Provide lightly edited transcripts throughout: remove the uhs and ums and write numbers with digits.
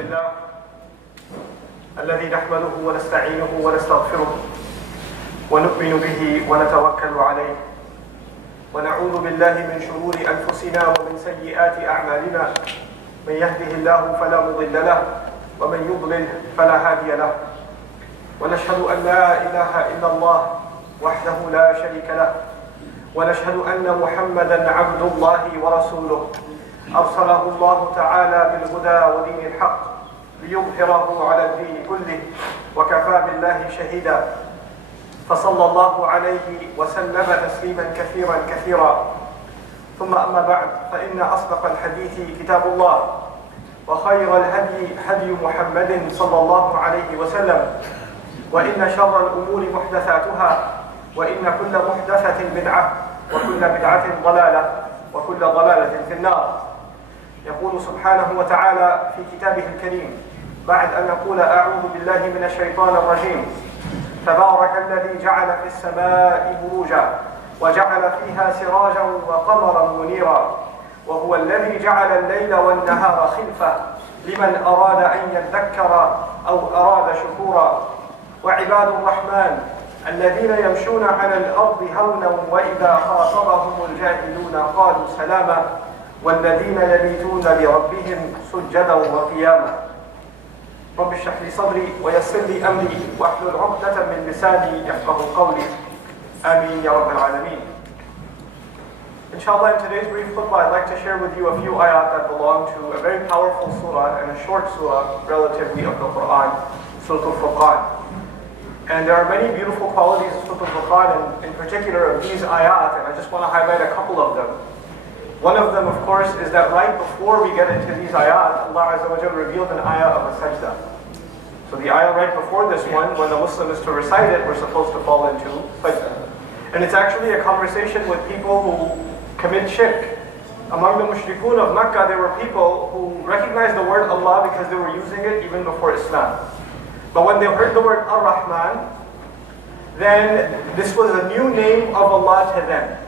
لله الذي نحمده ونستعينه ونستغفره ونؤمن به ونتوكل عليه ونعوذ بالله من شرور أنفسنا ومن سيئات أعمالنا من يهده الله فلا مضل له ومن يضلل فلا هادي له ونشهد أن لا إله إلا الله وحده لا شريك له ونشهد أن محمدا عبد الله ورسوله أرسله الله تعالى بالهدى ودين الحق ليظهره على الدين كله وكفى بالله شهيدا فصلى الله عليه وسلم تسليما كثيرا كثيرا ثم أما بعد فإن أصدق الحديث كتاب الله وخير الهدي هدي محمد صلى الله عليه وسلم وإن شر الأمور محدثاتها وإن كل محدثة بدعة وكل بدعة ضلالة وكل ضلالة في النار. يقول سبحانه وتعالى في كتابه الكريم بعد أن يقول أعوذ بالله من الشيطان الرجيم تبارك الذي جعل في السماء بروجا وجعل فيها سراجا وقمرا منيرا وهو الذي جعل الليل والنهار خلفة لمن أراد أن يذكر أو أراد شكورا وعباد الرحمن الذين يمشون على الأرض هونا وإذا خاطبهم الجاهلون قالوا سلاما والذين يبيتون لربهم سجدا وقياما. رب اشرح لي صدري ويسر لي أمري واحلل عقدة من لساني يفقهوا قولي. آمين يا رب العالمين. Inshallah, in today's brief khutbah, I'd like to share with you a few ayat that belong to a very powerful surah and a short surah relatively of the Quran, Surah Al-Furqan. And there are many beautiful qualities of Surah Al-Furqan, and in particular of these ayat, and I just want to highlight a couple of them. One of them, of course, is that right before we get into these ayat, Allah Azza wa Jalla revealed an ayah of a sajda. So the ayah right before this one, when the Muslim is to recite it, we're supposed to fall into sajda. And it's actually a conversation with people who commit shirk. Among the mushrikun of Makkah, there were people who recognized the word Allah because they were using it even before Islam. But when they heard the word Ar-Rahman, then this was a new name of Allah to them.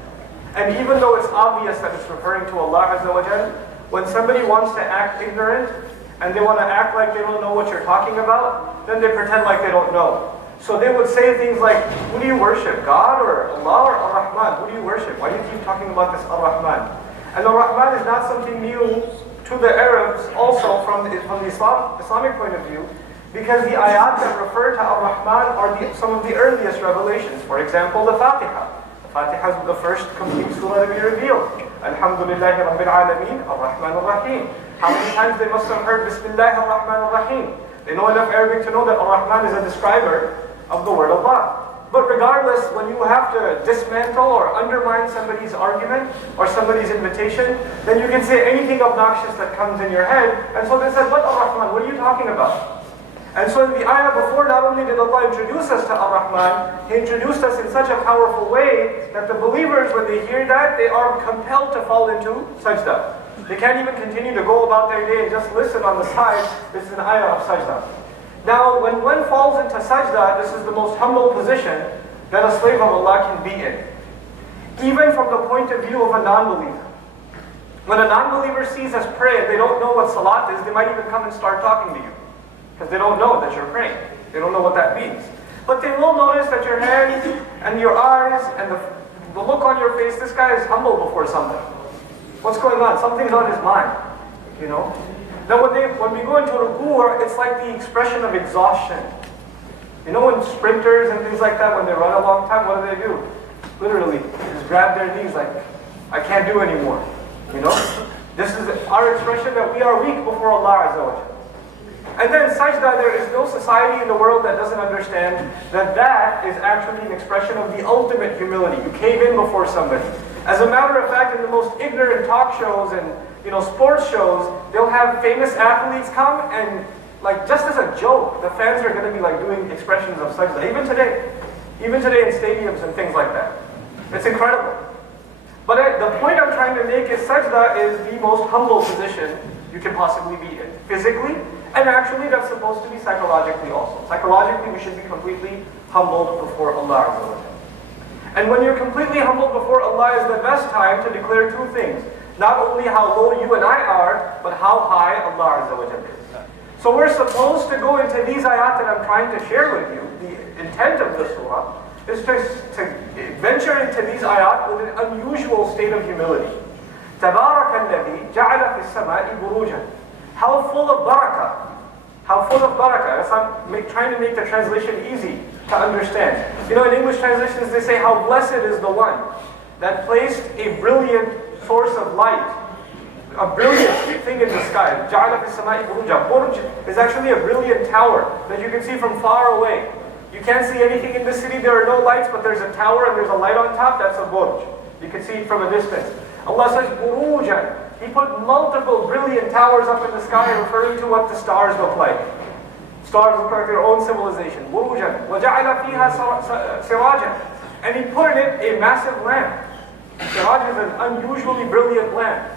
And even though it's obvious that it's referring to Allah Azza wa Jal, when somebody wants to act ignorant and they want to act like they don't know what you're talking about, then they pretend like they don't know. So they would say things like, who do you worship, God or Allah or Ar-Rahman? Who do you worship? Why do you keep talking about this Ar-Rahman? And Ar-Rahman is not something new to the Arabs also from the Islamic point of view, because the ayat that refer to Ar-Rahman are some of the earliest revelations. For example, the Fatiha. Fatiha is the first complete surah to be revealed. Alhamdulillahi Rabbil Alameen, Ar-Rahman Ar-Rahim. How many times they must have heard Bismillah Ar-Rahman Ar-Rahim? They know enough Arabic to know that Ar-Rahman is a describer of the word Allah. But regardless, when you have to dismantle or undermine somebody's argument or somebody's invitation, then you can say anything obnoxious that comes in your head. And so they said, what Ar-Rahman? What are you talking about? And so in the ayah before, not only did Allah introduce us to Ar-Rahman, He introduced us in such a powerful way that the believers, when they hear that, they are compelled to fall into sajda. They can't even continue to go about their day and just listen on the side. This is an ayah of sajda. Now, when one falls into sajda, this is the most humble position that a slave of Allah can be in. Even from the point of view of a non-believer. When a non-believer sees us pray and they don't know what salat is, they might even come and start talking to you. Because they don't know that you're praying. They don't know what that means. But they will notice that your hands and your eyes and the look on your face, this guy is humble before something. What's going on? Something's on his mind. You know? Then when we go into ruku', it's like the expression of exhaustion. You know when sprinters and things like that, when they run a long time, what do? Literally, just grab their knees like, I can't do anymore. You know? This is our expression that we are weak before Allah Azza wa Jalla. And then sajda, there is no society in the world that doesn't understand that that is actually an expression of the ultimate humility. You cave in before somebody. As a matter of fact, in the most ignorant talk shows and sports shows, they'll have famous athletes come and like just as a joke, the fans are going to be like doing expressions of sajda. Even today in stadiums and things like that. It's incredible. But the point I'm trying to make is sajda is the most humble position you can possibly be in. Physically, and actually that's supposed to be psychologically also. Psychologically, we should be completely humbled before Allah Azza wa Jalla. And when you're completely humbled before Allah is the best time to declare two things. Not only how low you and I are, but how high Allah Azza wa Jalla is. So we're supposed to go into these ayat that I'm trying to share with you. The intent of the surah is to venture into these ayat with an unusual state of humility. تَبَارَكَ الَّذِي جَعَلَ فِي السَّمَاءِ بُرُوجًا. How full of barakah. How full of barakah. I'm trying to make the translation easy to understand. You know, in English translations they say, how blessed is the one that placed a brilliant source of light, a brilliant thing in the sky. جَعَلَ فِي السَّمَاءِ بُرُوجًا. Burj is actually a brilliant tower that you can see from far away. You can't see anything in the city, there are no lights, but there's a tower and there's a light on top, that's a burj. You can see it from a distance. Allah says, burujan. He put multiple brilliant towers up in the sky, referring to what the stars look like. Stars look like their own civilization. Burujan. وَجَعَلَ فِيهَا سِرَاجًا. And He put in it a massive lamp. Siraj is an unusually brilliant lamp.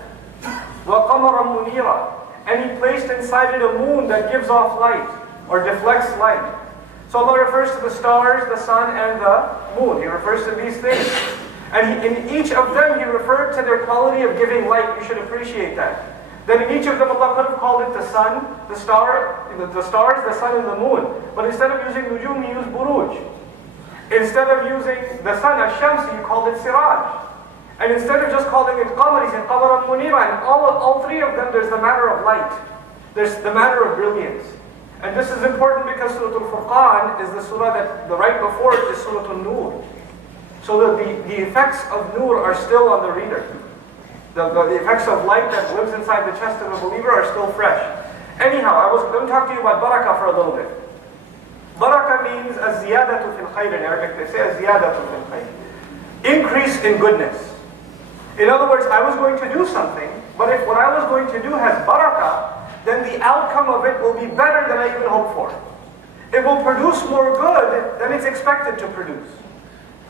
وَقَمَرًا مُنِيرًا. And He placed inside it a moon that gives off light, or deflects light. So Allah refers to the stars, the sun, and the moon. He refers to these things. And in each of them, He referred to their quality of giving light. You should appreciate that. Then in each of them, Allah could have called it the sun, the stars, the sun, and the moon. But instead of using nujum, He used buruj. Instead of using the sun as shams, He called it siraj. And instead of just calling it qamar, He said qamaran munira. And all three of them, there's the matter of light. There's the matter of brilliance. And this is important because Surah Al-Furqan is the surah that the right before it is Surah Al-Nur. So that the effects of Nur are still on the reader. The effects of light that lives inside the chest of a believer are still fresh. Anyhow, let me talk to you about barakah for a little bit. Barakah means az-ziyadatu fil khayr in Arabic. They say az-ziyadatu fil khayr. Increase in goodness. In other words, I was going to do something, but if what I was going to do has barakah, then the outcome of it will be better than I even hoped for. It will produce more good than it's expected to produce.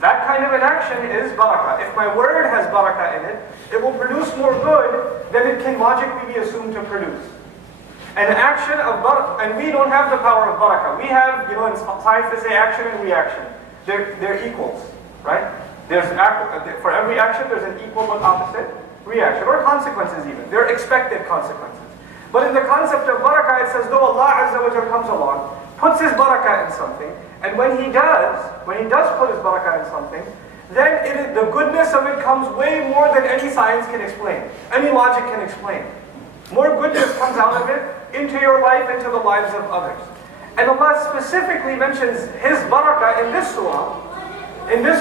That kind of an action is barakah. If my word has barakah in it, it will produce more good than it can logically be assumed to produce. An action of barakah, and we don't have the power of barakah. We have, in science they say action and reaction. They're equals, right? For every action there's an equal but opposite reaction, or consequences even. They're expected consequences. But in the concept of barakah, it says, though Allah Azza wa Jalla comes along, puts His barakah in something, and when He does put His barakah in something, then the goodness of it comes way more than any science can explain, any logic can explain. More goodness comes out of it into your life, into the lives of others. And Allah specifically mentions His barakah in this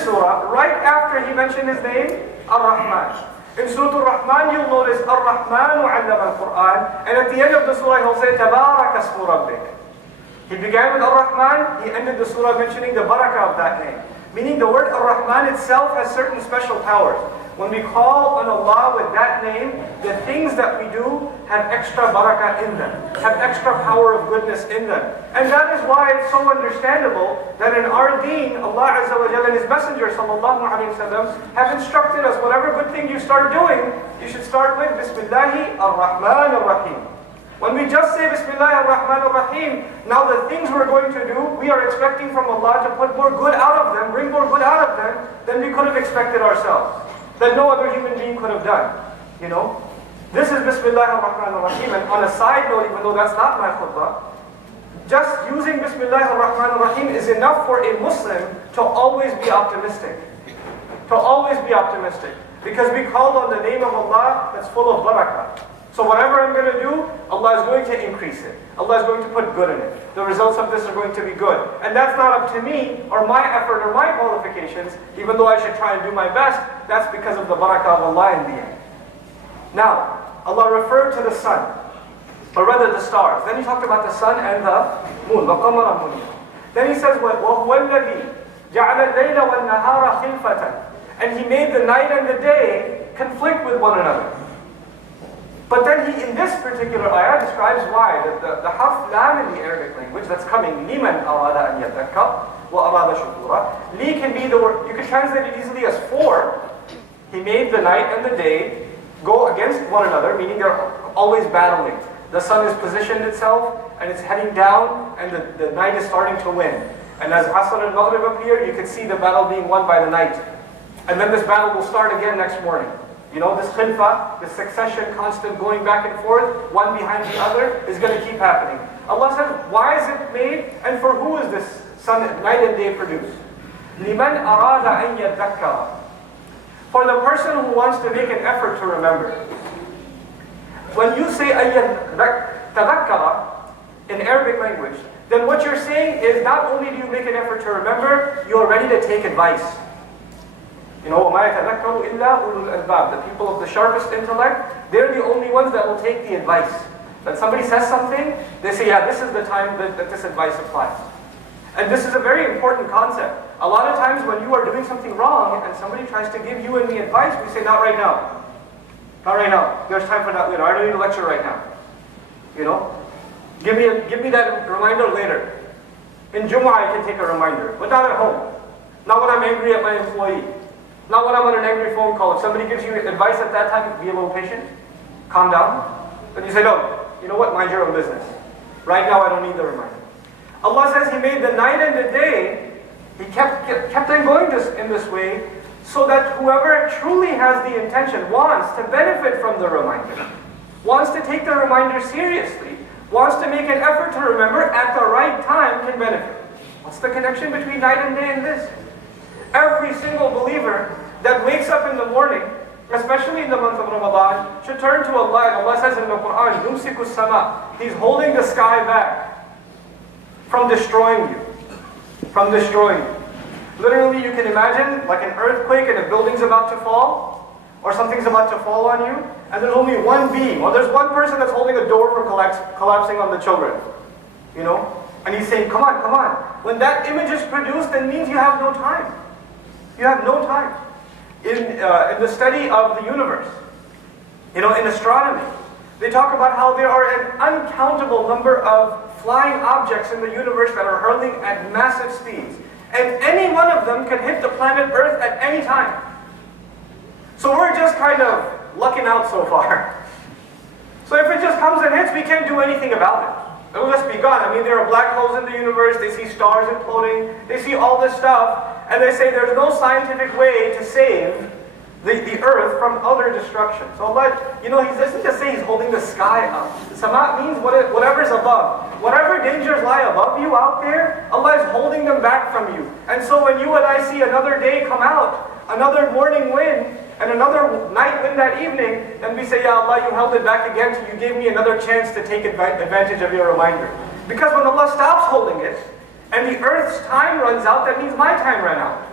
surah, right after He mentioned His name, Ar-Rahman. In Surah Al-Rahman, you'll notice Ar-Rahmanu 'allama al-Qur'an, and at the end of the surah, He'll say, Tabarak asmu rabbik. He began with Ar-Rahman, He ended the surah mentioning the barakah of that name. Meaning the word Ar-Rahman itself has certain special powers. When we call on Allah with that name, the things that we do have extra barakah in them, have extra power of goodness in them. And that is why it's so understandable that in our deen, Allah Azza wa Jalla and His Messenger sallallahu alayhi wa sallam have instructed us, whatever good thing you start doing, you should start with Bismillahi ar-Rahman ar-Rahim. When we just say Bismillah ar-Rahman ar-Rahim, now the things we're going to do, we are expecting from Allah to put more good out of them, bring more good out of them, than we could have expected ourselves. That no other human being could have done. This is Bismillah ar-Rahman ar-Rahim. And on a side note, even though that's not my khutbah, just using Bismillah ar-Rahman ar-Rahim is enough for a Muslim to always be optimistic. To always be optimistic. Because we called on the name of Allah that's full of barakah. So whatever I'm going to do, Allah is going to increase it. Allah is going to put good in it. The results of this are going to be good. And that's not up to me, or my effort, or my qualifications, even though I should try and do my best. That's because of the barakah of Allah in the end. Now, Allah referred to the sun, or rather the stars. Then He talked about the sun and the moon. وَقَمَرًا مُنِيرًا. Then He says, وَهُوَ الَّذِي جَعَلَ اللَّيْلَ وَالنَّهَارَ خِلْفَةً. And He made the night and the day conflict with one another. But then He, in this particular ayah, describes why. The harf lam in the Arabic language that's coming, liman arada an yatakkar wa arada shukura. Li can be the word, you can translate it easily as for. He made the night and the day go against one another, meaning they're always battling. The sun has positioned itself and it's heading down, and the night is starting to win. And as Asr and Maghrib appear, you can see the battle being won by the night. And then this battle will start again next morning. This khilfa, this succession, constant going back and forth, one behind the other, is going to keep happening. Allah says, why is it made and for who is this sun, night and day produced? لِمَنْ أَرَادَ أَنْ يَذَّكَّرَ. For the person who wants to make an effort to remember. When you say تَذَكَّرَ in Arabic language, then what you're saying is not only do you make an effort to remember, you are ready to take advice. You know, وَمَا يَتَذَكَّرُ إِلَّا أُولُو الْأَلْبَابِ. The people of the sharpest intellect, they're the only ones that will take the advice. When somebody says something, they say, yeah, this is the time that this advice applies. And this is a very important concept. A lot of times when you are doing something wrong and somebody tries to give you and me advice, we say, not right now. Not right now. There's time for that later. I don't need a lecture right now. You know? Give me that reminder later. In Jumu'ah I can take a reminder, but not at home. Not when I'm angry at my employee. Not when I'm on an angry phone call. If somebody gives you advice at that time, be a little patient. Calm down. Then you say, no, you know what? Mind your own business. Right now I don't need the reminder. Allah says He made the night and the day. He kept on going in this way so that whoever truly has the intention, wants to benefit from the reminder, wants to take the reminder seriously, wants to make an effort to remember at the right time, can benefit. What's the connection between night and day and this? Every single believer that wakes up in the morning, especially in the month of Ramadan, should turn to Allah. And Allah says in the Quran, يُمْسِكُ السَّمَاء. He's holding the sky back from destroying you. From destroying you. Literally, you can imagine like an earthquake and a building's about to fall, or something's about to fall on you, and there's only one beam, or there's one person that's holding a door from collapsing on the children. You know? And he's saying, come on, come on. When that image is produced, that means you have no time. You have no time. In the study of the universe, you know, in astronomy, they talk about how there are an uncountable number of flying objects in the universe that are hurling at massive speeds. And any one of them can hit the planet Earth at any time. So we're just kind of lucking out so far. So if it just comes and hits, we can't do anything about it. It'll just be gone. I mean, there are black holes in the universe, they see stars imploding, they see all this stuff, and they say there's no scientific way to save the earth from utter destruction. So Allah, you know, He doesn't just say He's holding the sky up. Sama means whatever's above. Whatever dangers lie above you out there, Allah is holding them back from you. And so when you and I see another day come out, another morning wind, and another night wind that evening, then we say, Ya Allah, you held it back again till you gave me another chance to take advantage of your reminder. Because when Allah stops holding it, and the earth's time runs out, that means my time ran out.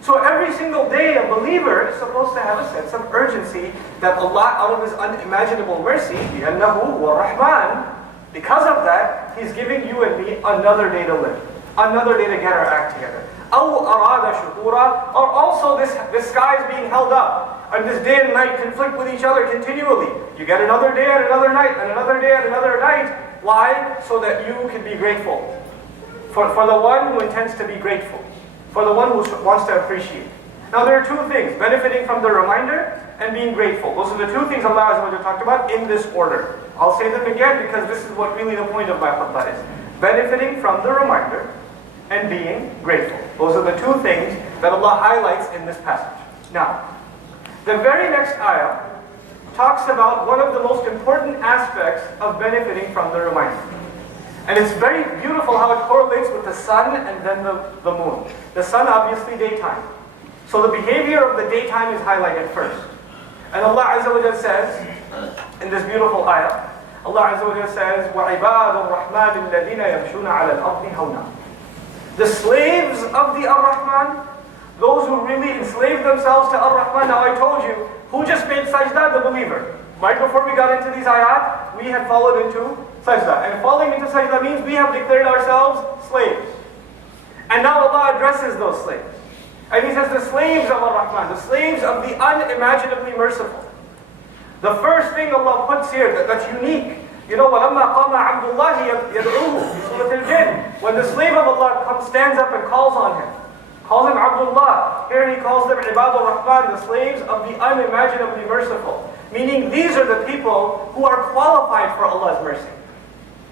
So every single day, a believer is supposed to have a sense of urgency that Allah, out of His unimaginable mercy, بِأَنَّهُ وَالرَّحْمَنِ, because of that, He's giving you and me another day to live, another day to get our act together. أَوْ أَرَادَ شُكُورًا, or also this sky is being held up, and this day and night conflict with each other continually. You get another day and another night, and another day and another night. Why? So that you can be grateful. For the one who intends to be grateful. For the one who wants to appreciate. Now there are two things, benefiting from the reminder and being grateful. Those are the two things Allah Azza wa Jalla talked about in this order. I'll say them again because this is what really the point of my khutbah is. Benefiting from the reminder and being grateful. Those are the two things that Allah highlights in this passage. Now, the very next ayah talks about one of the most important aspects of benefiting from the reminder. And it's very beautiful how it correlates with the sun and then the moon. The sun, obviously, daytime. So the behavior of the daytime is highlighted first. And Allah Azza wa Jalla says, in this beautiful ayah, Allah Azza wa Jalla says, وَعِبَادُ الرَّحْمَنِ الَّذِينَ يَمْشُونَ عَلَى الْأَرْضِ هَوْنًا. The slaves of the Ar-Rahman, those who really enslave themselves to Ar-Rahman. Now I told you, who just made sajda? The believer. Right before we got into these ayat, we had followed into sajda. And falling into sajda means we have declared ourselves slaves. And now Allah addresses those slaves. And He says the slaves of Ar-Rahman, the slaves of the unimaginably merciful. The first thing Allah puts here that's unique, you know, وَلَمَّا قَامَ عَبْدُ اللَّهِ يَدْعُوهُ في سورة الجن. When the slave of Allah stands up and calls on him, calls him Abdullah. Here He calls them Ibadur Rahman, the slaves of the unimaginably merciful. Meaning these are the people who are qualified for Allah's mercy.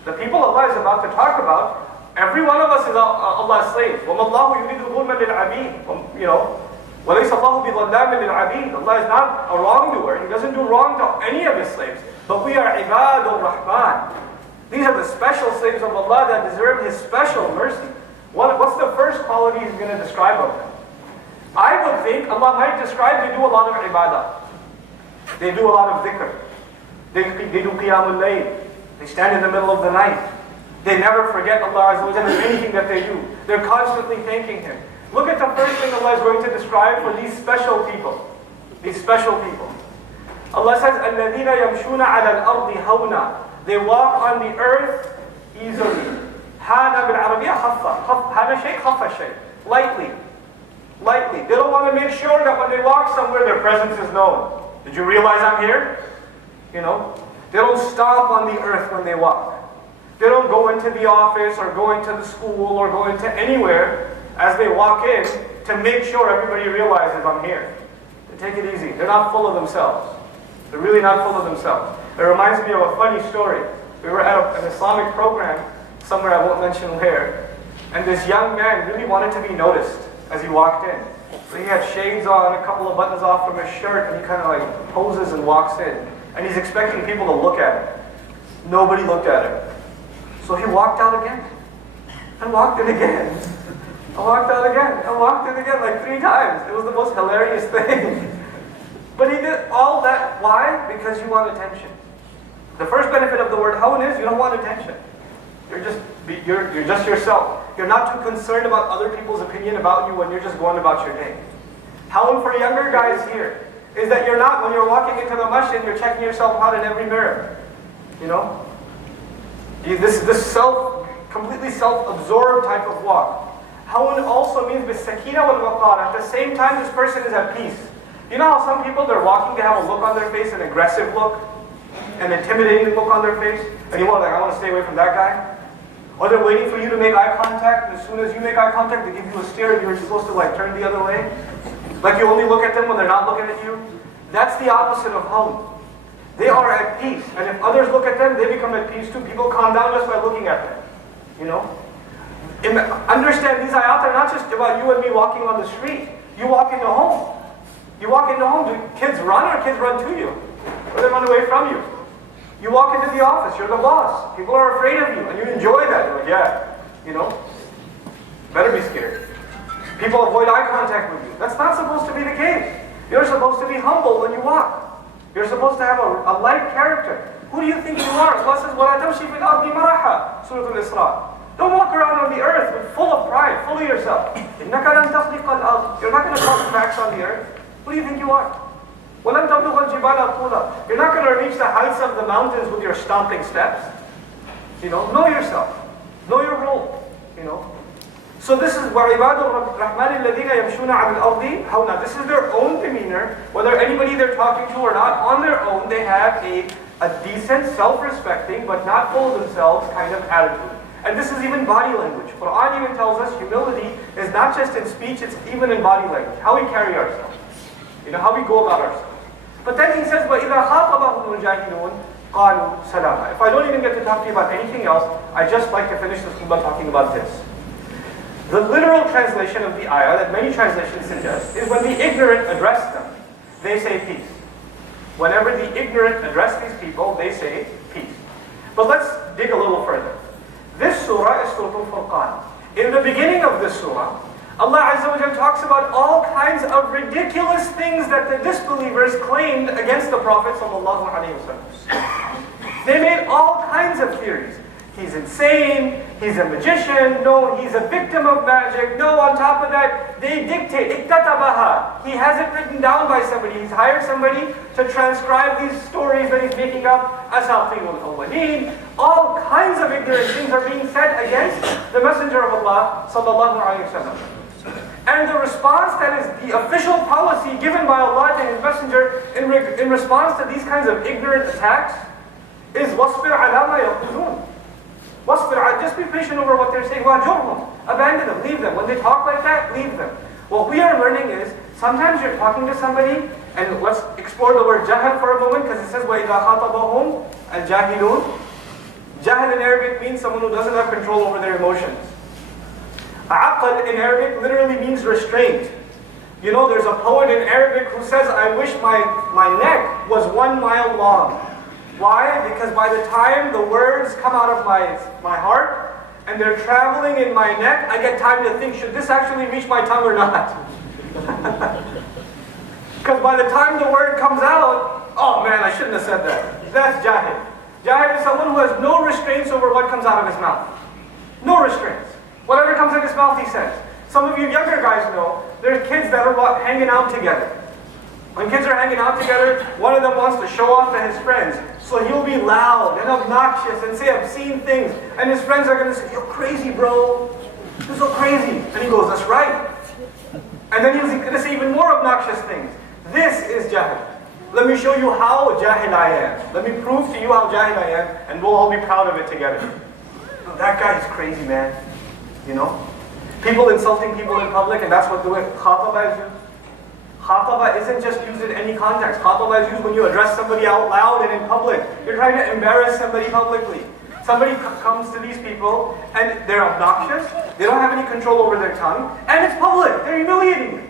The people Allah is about to talk about, every one of us is Allah's slave. وَمَا اللَّهُ يُرِيدُ ظُلْمًا لِلْعَبِيدِ. You know, وَلَيْسَ اللَّهُ بِظَلَّامٍ لِلْعَبِيدِ. Allah is not a wrongdoer. He doesn't do wrong to any of His slaves. But we are Ibadur Rahman. These are the special slaves of Allah that deserve His special mercy. What's the first quality He's going to describe of them? I would think Allah might describe they do a lot of ibadah. They do a lot of dhikr. They do qiyamul layl. They stand in the middle of the night. They never forget Allah Azza wa Jalla in anything that they do. They're constantly thanking Him. Look at the first thing Allah is going to describe for these special people. These special people. Allah says, الَّذِينَ يَمْشُونَ عَلَى الْأَرْضِ هَوْنًا. They walk on the earth easily. هَانَ بِالْعَرَبِيَّةِ خَفَّ. هَانَ شَيْء خَفَّ شَيْء. Lightly. Lightly. They don't want to make sure that when they walk somewhere, their presence is known. Did you realize I'm here? You know? They don't stomp on the earth when they walk. They don't go into the office or go into the school or go into anywhere as they walk in to make sure everybody realizes I'm here. They take it easy. They're not full of themselves. They're really not full of themselves. It reminds me of a funny story. We were at an Islamic program, somewhere I won't mention where, and this young man really wanted to be noticed as he walked in. So he had shades on, a couple of buttons off from his shirt, and he kind of like poses and walks in. And he's expecting people to look at him. Nobody looked at him. So he walked out again, and walked in again, and walked out again, and walked in again like 3 times. It was the most hilarious thing. But he did all that, why? Because you want attention. The first benefit of the word hawn is you don't want attention. You're just yourself. You're not too concerned about other people's opinion about you when you're just going about your day. Hawn for younger guys here is that you're not, when you're walking into the masjid, you're checking yourself out in every mirror. You know? This completely self-absorbed type of walk. Hawn also means bis-sakina wal-waqar. At the same time, this person is at peace. You know how some people, they're walking, they have a look on their face, an aggressive look, an intimidating look on their face, and you want I want to stay away from that guy? Or they're waiting for you to make eye contact, and as soon as you make eye contact, they give you a stare, and you're supposed to like turn the other way? Like you only look at them when they're not looking at you? That's the opposite of hawn. They are at peace, and if others look at them, they become at peace too. People calm down just by looking at them. You know? Understand, these ayat are not just about you and me walking on the street. You walk into home. You walk into home, do kids run or kids run to you? Or they run away from you? You walk into the office, you're the boss. People are afraid of you, and you enjoy that. You're like, yeah, you know, better be scared. People avoid eye contact with you. That's not supposed to be the case. You're supposed to be humble when you walk. You're supposed to have a light character. Who do you think you are? Allah says, وَلَا تَمْشِي فِي الْأَرْضِ مَرَحًا. Surah Al-Isra. Don't walk around on the earth with full of pride, full of yourself. إِنَّكَ لَن تَخْلِقَ الْأَرْضِ. You're not going to cause cracks on the earth. Who do you think you are? وَلَن تَبْلُغَ الْجِبَالَ طُولًا. You're not going to reach the heights of the mountains with your stomping steps. You know yourself. Know your role. You know. So this is وَعِبَادُ الرَّحْمَنِ الَّذِينَ يَمْشُونَ عَلَى الْأَرْضِ هَوْنًا. This is their own demeanor. Whether anybody they're talking to or not, on their own they have a decent, self-respecting, but not full of themselves kind of attitude. And this is even body language. Quran even tells us humility is not just in speech, it's even in body language. How we carry ourselves. You know, how we go about ourselves. But then he says, وَإِذَا خَاطَبَهُمُ الْجَاهِلُونَ قَالُوا سَلَامًا. If I don't even get to talk to you about anything else, I just like to finish this khutbah talking about this. The literal translation of the ayah that many translations suggest is when the ignorant address them, they say peace. Whenever the ignorant address these people, they say peace. But let's dig a little further. This surah is Surah Al-Furqan. In the beginning of this surah, Allah Azza wa Jalla talks about all kinds of ridiculous things that the disbelievers claimed against the Prophet Sallallahu Alaihi Wasallam. They made all kinds of theories. He's insane, he's a magician, no, he's a victim of magic, no, on top of that, they dictate, iktatabaha. He has it written down by somebody, he's hired somebody to transcribe these stories that he's making up, asatirul awwaleen. All kinds of ignorant things are being said against the Messenger of Allah Sallallahu Alaihi Wasallam. And the response that is the official policy given by Allah to His Messenger in response to these kinds of ignorant attacks is وَاصْبِرْ عَلَى مَا يَقُولُونَ. Just be patient over what they're saying. وَاجُرْهُمْ. Abandon them, leave them. When they talk like that, leave them. What we are learning is, sometimes you're talking to somebody, and let's explore the word jahal for a moment, because it says وَإِذَا خَاطَبَهُمْ الْجَاهِلُونَ. Jahal in Arabic means someone who doesn't have control over their emotions. Aqal in Arabic literally means restraint. You know, there's a poet in Arabic who says, I wish my neck was 1 mile long. Why? Because by the time the words come out of my heart and they're traveling in my neck, I get time to think, should this actually reach my tongue or not? Because by the time the word comes out, oh man, I shouldn't have said that. That's jahil. Jahil is someone who has no restraints over what comes out of his mouth. No restraints. Whatever comes in his mouth, he says. Some of you younger guys know, there's kids that are hanging out together. When kids are hanging out together, one of them wants to show off to his friends. So he'll be loud and obnoxious and say obscene things. And his friends are going to say, you're crazy, bro. You're so crazy. And he goes, that's right. And then he's going to say even more obnoxious things. This is jahil. Let me show you how jahil I am. Let me prove to you how jahil I am, and we'll all be proud of it together. That guy is crazy, man. You know? People insulting people in public, and that's what the word khataba is used. Khataba isn't just used in any context. Khataba is used when you address somebody out loud and in public. You're trying to embarrass somebody publicly. Somebody comes to these people, and they're obnoxious. They don't have any control over their tongue, and it's public. They're humiliating you.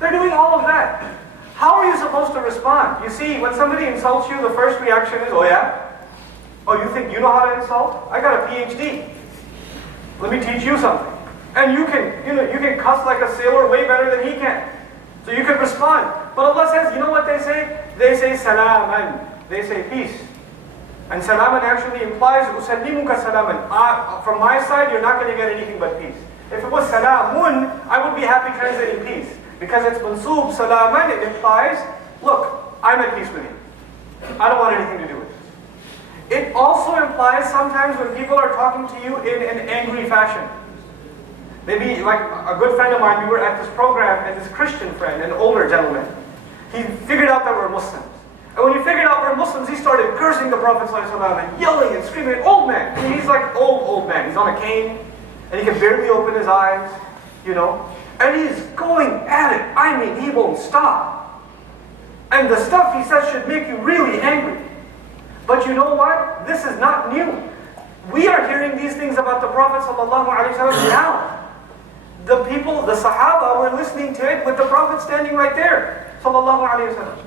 They're doing all of that. How are you supposed to respond? You see, when somebody insults you, the first reaction is, oh yeah? Oh, you think you know how to insult? I got a PhD. Let me teach you something. And you can cuss like a sailor way better than he can. So you can respond. But Allah says, you know what they say? They say salaman. They say peace. And salaman actually implies usallimuka salaman. From my side, you're not going to get anything but peace. If it was salamun, I would be happy translating peace. Because it's mansoob salaman, it implies, look, I'm at peace with you. I don't want anything to do with this. It also implies sometimes when people are talking to you in an angry fashion. Maybe like a good friend of mine, we were at this program, and this Christian friend, an older gentleman, he figured out that we're Muslims. And when he figured out we're Muslims, he started cursing the Prophet ﷺ and yelling and screaming, old man. And he's like old man. He's on a cane, and he can barely open his eyes, you know. And he's going at it. I mean, he won't stop. And the stuff he says should make you really angry. But you know what? This is not new. We are hearing these things about the Prophet ﷺ now. The people, the Sahaba, were listening to it with the Prophet standing right there. ﷺ.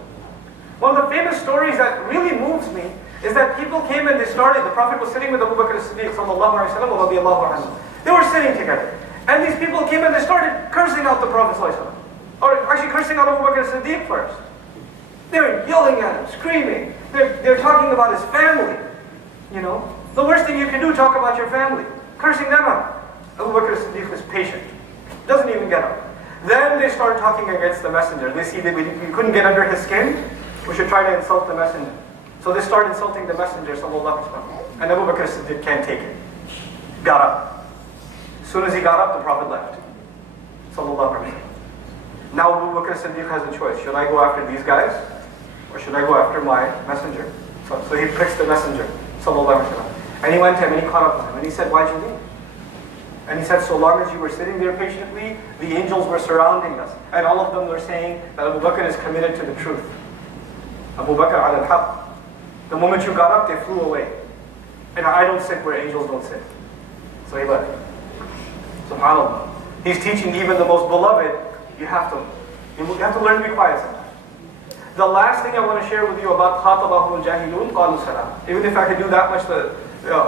One of the famous stories that really moves me is that people came and they started, the Prophet was sitting with Abu Bakr as-Siddiq ﷺ. They were sitting together. And these people came and they started cursing out the Prophet ﷺ. Or actually cursing out Abu Bakr as-Siddiq first. They're yelling at him, screaming. They're talking about his family. You know, the worst thing you can do, talk about your family. Cursing them out. Abu Bakr as-Siddiq was patient. Doesn't even get up. Then they start talking against the messenger. They see that we couldn't get under his skin. We should try to insult the messenger. So they start insulting the messenger, sallallahu alaihi wasallam. And Abu Bakr as-Siddiq can't take it. Got up. As soon as he got up, the Prophet left. Sallallahu alaihi wasallam. Now Abu Bakr as-Siddiq has a choice. Should I go after these guys? Or should I go after my messenger? So he picks the messenger. Sallallahu alaihi wasallam. And he went to him and he caught up with him. And he said, why'd you leave? And he said, so long as you were sitting there patiently, the angels were surrounding us. And all of them were saying that Abu Bakr is committed to the truth. Abu Bakr al-Haq. The moment you got up, they flew away. And I don't sit where angels don't sit. So he left. SubhanAllah. He's teaching even the most beloved, you have to learn to be quiet sometimes. The last thing I want to share with you about khatabahum al-jahilun qalu salam. Even if I could do that much,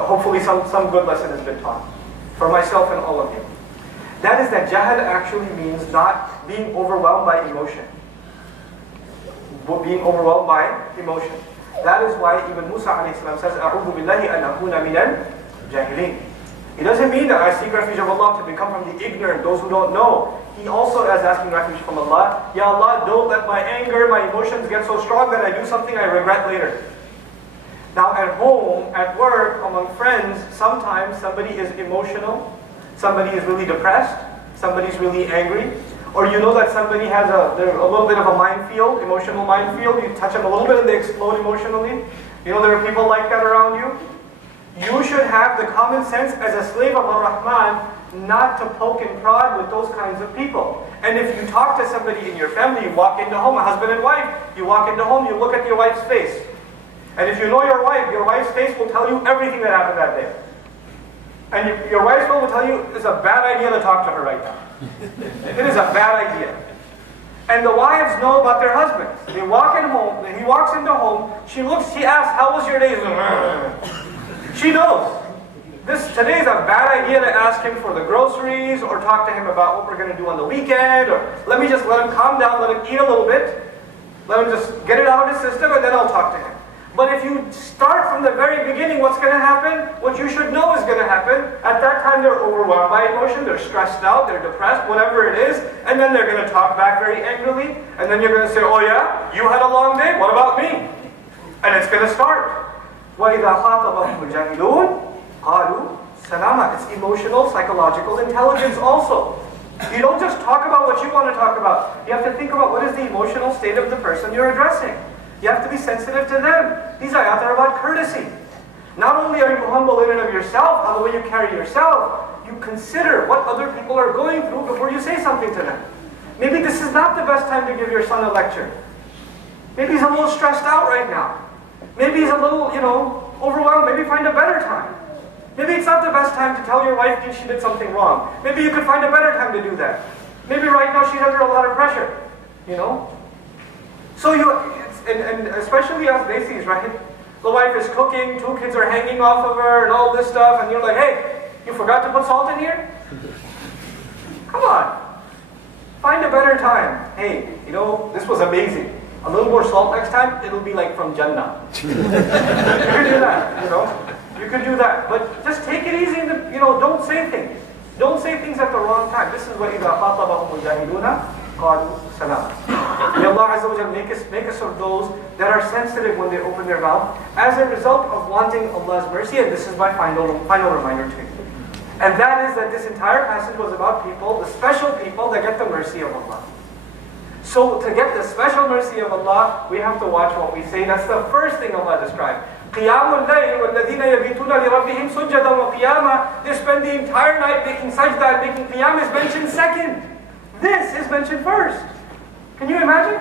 hopefully some good lesson has been taught. For myself and all of you. That is that jahal actually means not being overwhelmed by emotion. Being overwhelmed by emotion. That is why even Musa a.s. says, أَعُوذُ بِاللَّهِ أَنْ أَكُونَ مِنَ الْجَاهِلِينَ. It doesn't mean that I seek refuge of Allah to become from the ignorant, those who don't know. He also is asking refuge from Allah. Ya Allah, don't let my anger, my emotions get so strong that I do something I regret later. Now at home, at work, among friends, sometimes somebody is emotional, somebody is really depressed, somebody's really angry, or you know that somebody has a little bit of a minefield, emotional minefield. You touch them a little bit and they explode emotionally. You know there are people like that around you. You should have the common sense as a slave of Ar-Rahman not to poke and prod with those kinds of people. And if you talk to somebody in your family, you walk into home, a husband and wife, you walk into home, you look at your wife's face. And if you know your wife's face will tell you everything that happened that day. And your wife's face will tell you it's a bad idea to talk to her right now. It is a bad idea. And the wives know about their husbands. They walk in home, he walks into home, she looks, she asks, how was your day? She knows. Today is a bad idea to ask him for the groceries or talk to him about what we're going to do on the weekend, or let him calm down, let him eat a little bit, let him just get it out of his system, and then I'll talk to him. But if you start from the very beginning, what's going to happen? What you should know is going to happen. At that time, they're overwhelmed by emotion, they're stressed out, they're depressed, whatever it is, and then they're going to talk back very angrily, and then you're going to say, oh yeah, you had a long day, what about me? And it's going to start. وَإِذَا خَاطَبَهُمُ الْجَاهِلُونَ قَالُوا سَلَامًا. It's emotional, psychological intelligence also. You don't just talk about what you want to talk about. You have to think about what is the emotional state of the person you're addressing. You have to be sensitive to them. These ayat are about courtesy. Not only are you humble in and of yourself, how the way you carry yourself, you consider what other people are going through before you say something to them. Maybe this is not the best time to give your son a lecture. Maybe he's a little stressed out right now. Maybe he's a little, overwhelmed. Maybe find a better time. Maybe it's not the best time to tell your wife that she did something wrong. Maybe you could find a better time to do that. Maybe right now she's under a lot of pressure, So and especially as Desis, right? The wife is cooking, 2 kids are hanging off of her and all this stuff, and you're like, hey, you forgot to put salt in here? Come on. Find a better time. Hey, this was amazing. A little more salt next time, it'll be like from Jannah. You can do that, You can do that. But just take it easy, don't say things. Don't say things at the wrong time. This is what إِذَا خَاطَبَهُمُ الْجَاهِلُونَ قَالُوا سَلَامًا. May Allah Azza wa Jalla make us of those that are sensitive when they open their mouth as a result of wanting Allah's mercy. And this is my final reminder to you. And that is that this entire passage was about people, the special people that get the mercy of Allah. So to get the special mercy of Allah, we have to watch what we say. That's the first thing Allah described. قِيَامُ اللَّيْلِ وَالَّذِينَ يَبِيتُونَ لِرَبِّهِمْ سُجَّدًا وَقِيَامًا. They spend the entire night making sajda and making qiyam is mentioned second. This is mentioned first. Can you imagine?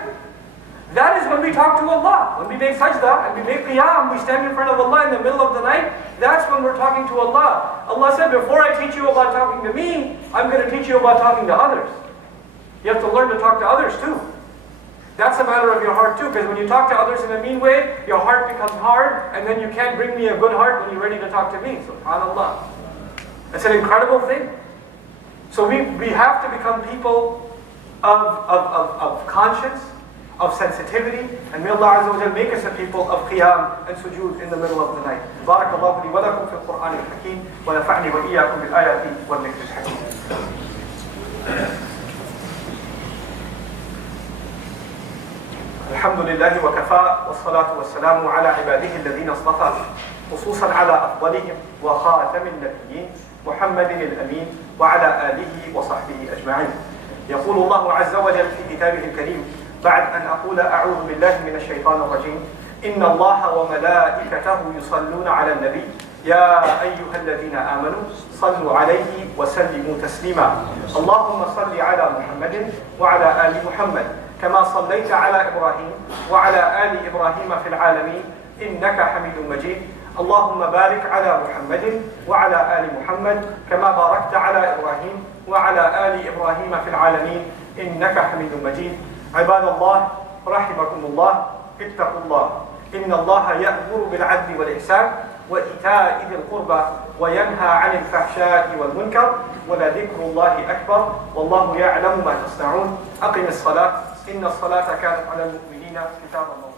That is when we talk to Allah. When we make sajda and we make qiyam, we stand in front of Allah in the middle of the night. That's when we're talking to Allah. Allah said, before I teach you about talking to me, I'm going to teach you about talking to others. You have to learn to talk to others too. That's a matter of your heart too, because when you talk to others in a mean way, your heart becomes hard, and then you can't bring me a good heart when you're ready to talk to me. SubhanAllah. It's an incredible thing. So we have to become people of conscience, of sensitivity, and may Allah Azza wa Jalla make us a people of qiyam and sujood in the middle of the night. Barakallahu li wa lakum fil Qur'an al-Hakim, wa nafa'ni wa iyyakum bil ayati wal dhikr al-hakim. الحمد لله وكفى والصلاة والسلام على عباده الذين اصطفى خصوصا على أفضلهم وخاتم النبيين محمد الأمين وعلى آله وصحبه أجمعين. يقول الله عز وجل في كتابه الكريم بعد أن أقول أعوذ بالله من الشيطان الرجيم إن الله وملائكته يصلون على النبي يا أيها الذين آمنوا صلوا عليه وسلموا تسليما اللهم صل على محمد وعلى آل محمد كما صليت على إبراهيم وعلى آل إبراهيم في العالمين إنك حميد مجيد اللهم بارك على محمد وعلى آل محمد كما باركت على إبراهيم وعلى آل إبراهيم في العالمين إنك حميد مجيد عباد الله رحمكم الله اتقوا الله إن الله يأمر بالعدل والإحسان وإيتاء ذي القربى وينهى عن الفحشاء والمنكر ولذكر الله أكبر والله يعلم ما تصنعون أقم الصلاة إن الصلاة كانت على المؤمنين كتابا